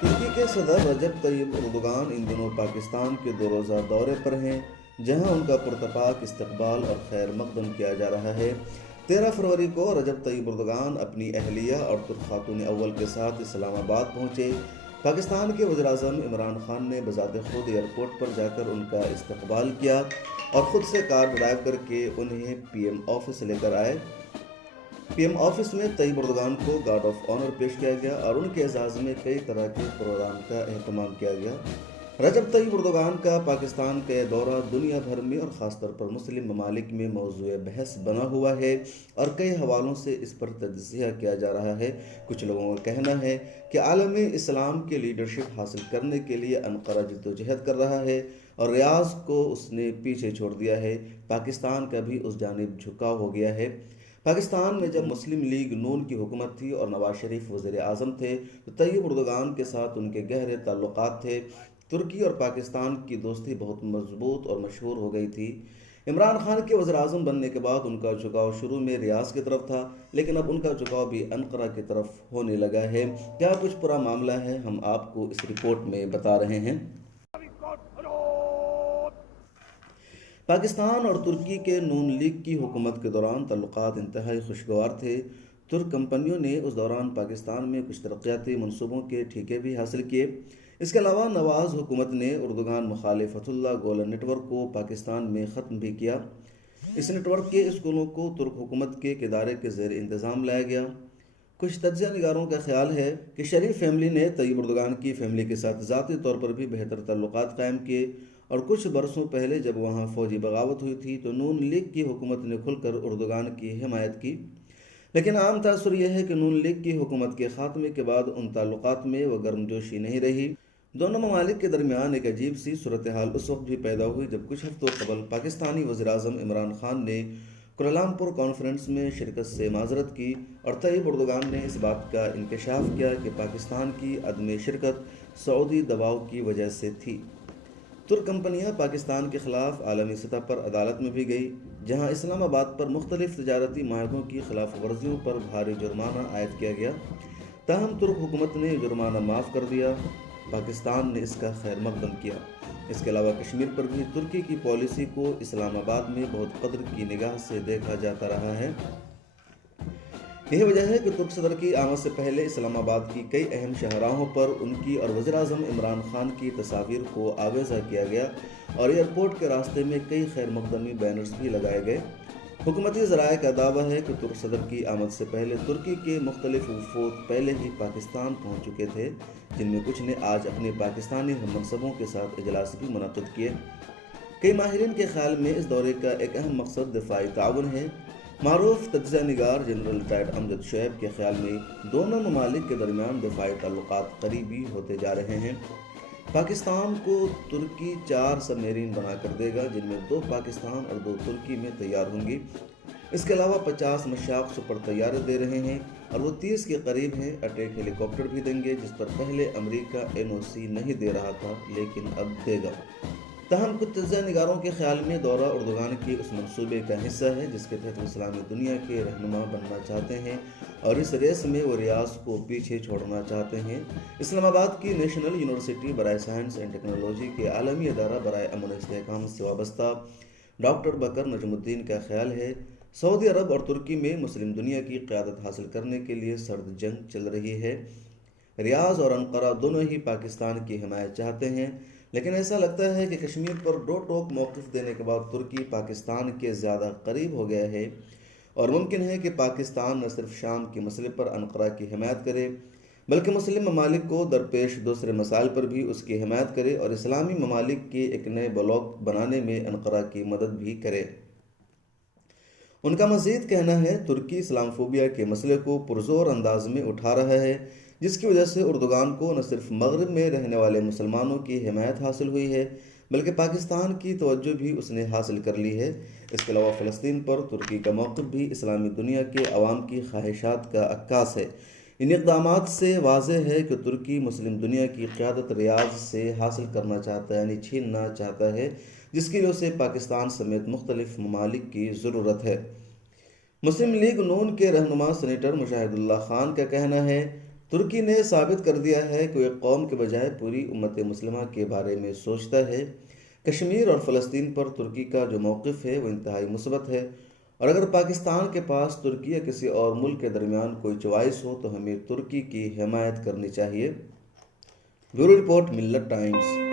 ترکی کے صدر رجب طیب اردوغان ان دنوں پاکستان کے 2 روزہ دورے پر ہیں، جہاں ان کا پرتپاک استقبال اور خیر مقدم کیا جا رہا ہے۔ 13 فروری کو رجب طیب اردوغان اپنی اہلیہ اور ترک خاتون اول کے ساتھ اسلام آباد پہنچے۔ پاکستان کے وزیر اعظم عمران خان نے بذات خود ایئرپورٹ پر جا کر ان کا استقبال کیا اور خود سے کار ڈرائیو کر کے انہیں پی ایم آفس لے کر آئے۔ پی ایم آفس میں طیب اردوغان کو گارڈ آف آنر پیش کیا گیا اور ان کے اعزاز میں کئی طرح کے پروگرام کا اہتمام کیا گیا۔ رجب طیب اردوغان کا پاکستان کا یہ دورہ دنیا بھر میں اور خاص طور پر مسلم ممالک میں موضوع بحث بنا ہوا ہے اور کئی حوالوں سے اس پر تجزیہ کیا جا رہا ہے۔ کچھ لوگوں کا کہنا ہے کہ عالم اسلام کے لیڈرشپ حاصل کرنے کے لیے انقرہ جدوجہد کر رہا ہے اور ریاض کو اس نے پیچھے چھوڑ دیا ہے۔ پاکستان کا بھی اس جانب جھکاؤ ہو گیا ہے۔ پاکستان میں جب مسلم لیگ نون کی حکومت تھی اور نواز شریف وزیر اعظم تھے تو طیب اردوغان کے ساتھ ان کے گہرے تعلقات تھے۔ ترکی اور پاکستان کی دوستی بہت مضبوط اور مشہور ہو گئی تھی۔ عمران خان کے وزیر اعظم بننے کے بعد ان کا جھکاؤ شروع میں ریاض کی طرف تھا، لیکن اب ان کا جھکاؤ بھی انقرہ کی طرف ہونے لگا ہے۔ کیا کچھ پورا معاملہ ہے، ہم آپ کو اس رپورٹ میں بتا رہے ہیں۔ پاکستان اور ترکی کے نون لیگ کی حکومت کے دوران تعلقات انتہائی خوشگوار تھے۔ ترک کمپنیوں نے اس دوران پاکستان میں کچھ ترقیاتی منصوبوں کے ٹھیکے بھی حاصل کیے۔ اس کے علاوہ نواز حکومت نے اردوغان مخالف فتح اللہ گولن نیٹ ورک کو پاکستان میں ختم بھی کیا۔ اس نیٹ ورک کے اسکولوں کو ترک حکومت کے ادارے کے زیر انتظام لایا گیا۔ کچھ تجزیہ نگاروں کا خیال ہے کہ شریف فیملی نے طیب اردوغان کی فیملی کے ساتھ ذاتی طور پر بھی بہتر تعلقات قائم کیے اور کچھ برسوں پہلے جب وہاں فوجی بغاوت ہوئی تھی تو نون لیگ کی حکومت نے کھل کر اردوغان کی حمایت کی۔ لیکن عام تاثر یہ ہے کہ نون لیگ کی حکومت کے خاتمے کے بعد ان تعلقات میں وہ گرمجوشی نہیں رہی۔ دونوں ممالک کے درمیان ایک عجیب سی صورتحال اس وقت بھی پیدا ہوئی جب کچھ ہفتوں قبل پاکستانی وزیر اعظم عمران خان نے کوالالمپور کانفرنس میں شرکت سے معذرت کی اور طیب اردوغان نے اس بات کا انکشاف کیا کہ پاکستان کی عدم شرکت سعودی دباؤ کی وجہ سے تھی۔ ترک کمپنیاں پاکستان کے خلاف عالمی سطح پر عدالت میں بھی گئی، جہاں اسلام آباد پر مختلف تجارتی معاہدوں کی خلاف ورزیوں پر بھاری جرمانہ عائد کیا گیا۔ تاہم ترک حکومت نے جرمانہ معاف کر دیا۔ پاکستان نے اس کا خیر مقدم کیا۔ اس کے علاوہ کشمیر پر بھی ترکی کی پالیسی کو اسلام آباد میں بہت قدر کی نگاہ سے دیکھا جاتا رہا ہے۔ یہی وجہ ہے کہ ترک صدر کی آمد سے پہلے اسلام آباد کی کئی اہم شاہراہوں پر ان کی اور وزیر اعظم عمران خان کی تصاویر کو آویزہ کیا گیا اور ایئرپورٹ کے راستے میں کئی خیر مقدمی بینرز بھی لگائے گئے۔ حکومتی ذرائع کا دعویٰ ہے کہ ترک صدر کی آمد سے پہلے ترکی کے مختلف وفود پہلے ہی پاکستان پہنچ چکے تھے، جن میں کچھ نے آج اپنے پاکستانی ہم منصبوں کے ساتھ اجلاس بھی منعقد کیے۔ کئی ماہرین کے خیال میں اس دورے کا ایک اہم مقصد دفاعی تعاون ہے۔ معروف تجزیہ نگار جنرل ریٹائرڈ امجد شعیب کے خیال میں دونوں ممالک کے درمیان دفاعی تعلقات قریبی ہوتے جا رہے ہیں۔ پاکستان کو ترکی 4 سب میرین بنا کر دے گا، جن میں 2 پاکستان اور 2 ترکی میں تیار ہوں گی۔ اس کے علاوہ 50 مشاق سپر طیارے دے رہے ہیں اور وہ 30 کے قریب ہیں۔ اٹیک ہیلی کاپٹر بھی دیں گے، جس پر پہلے امریکہ NOC نہیں دے رہا تھا لیکن اب دے گا۔ تاہم کچھ تجزیہ نگاروں کے خیال میں دورہ اردوغان کی اس منصوبے کا حصہ ہے جس کے تحت وہ اسلامی دنیا کے رہنما بننا چاہتے ہیں اور اس ریس میں وہ ریاض کو پیچھے چھوڑنا چاہتے ہیں۔ اسلام آباد کی نیشنل یونیورسٹی برائے سائنس اینڈ ٹیکنالوجی کے عالمی ادارہ برائے امن و استحکام سے وابستہ ڈاکٹر بکر نجم الدین کا خیال ہے سعودی عرب اور ترکی میں مسلم دنیا کی قیادت حاصل کرنے کے لیے سرد جنگ چل رہی ہے۔ ریاض اور انقرہ دونوں ہی پاکستان کی حمایت چاہتے ہیں، لیکن ایسا لگتا ہے کہ کشمیر پر دو ٹوک موقف دینے کے بعد ترکی پاکستان کے زیادہ قریب ہو گیا ہے اور ممکن ہے کہ پاکستان نہ صرف شام کے مسئلے پر انقرہ کی حمایت کرے بلکہ مسلم ممالک کو درپیش دوسرے مسائل پر بھی اس کی حمایت کرے اور اسلامی ممالک کے ایک نئے بلاک بنانے میں انقرہ کی مدد بھی کرے۔ ان کا مزید کہنا ہے ترکی اسلام فوبیا کے مسئلے کو پرزور انداز میں اٹھا رہا ہے، جس کی وجہ سے اردوغان کو نہ صرف مغرب میں رہنے والے مسلمانوں کی حمایت حاصل ہوئی ہے بلکہ پاکستان کی توجہ بھی اس نے حاصل کر لی ہے۔ اس کے علاوہ فلسطین پر ترکی کا موقف بھی اسلامی دنیا کے عوام کی خواہشات کا عکاس ہے۔ ان اقدامات سے واضح ہے کہ ترکی مسلم دنیا کی قیادت ریاض سے حاصل کرنا چاہتا ہے، یعنی چھیننا چاہتا ہے، جس کے لیے اسے پاکستان سمیت مختلف ممالک کی ضرورت ہے۔ مسلم لیگ نون کے رہنما سینیٹر مشاہد اللہ خان کا کہنا ہے ترکی نے ثابت کر دیا ہے کہ وہ ایک قوم کے بجائے پوری امت مسلمہ کے بارے میں سوچتا ہے۔ کشمیر اور فلسطین پر ترکی کا جو موقف ہے وہ انتہائی مثبت ہے، اور اگر پاکستان کے پاس ترکی یا کسی اور ملک کے درمیان کوئی چوائس ہو تو ہمیں ترکی کی حمایت کرنی چاہیے۔ بیورو رپورٹ، ملت ٹائمز۔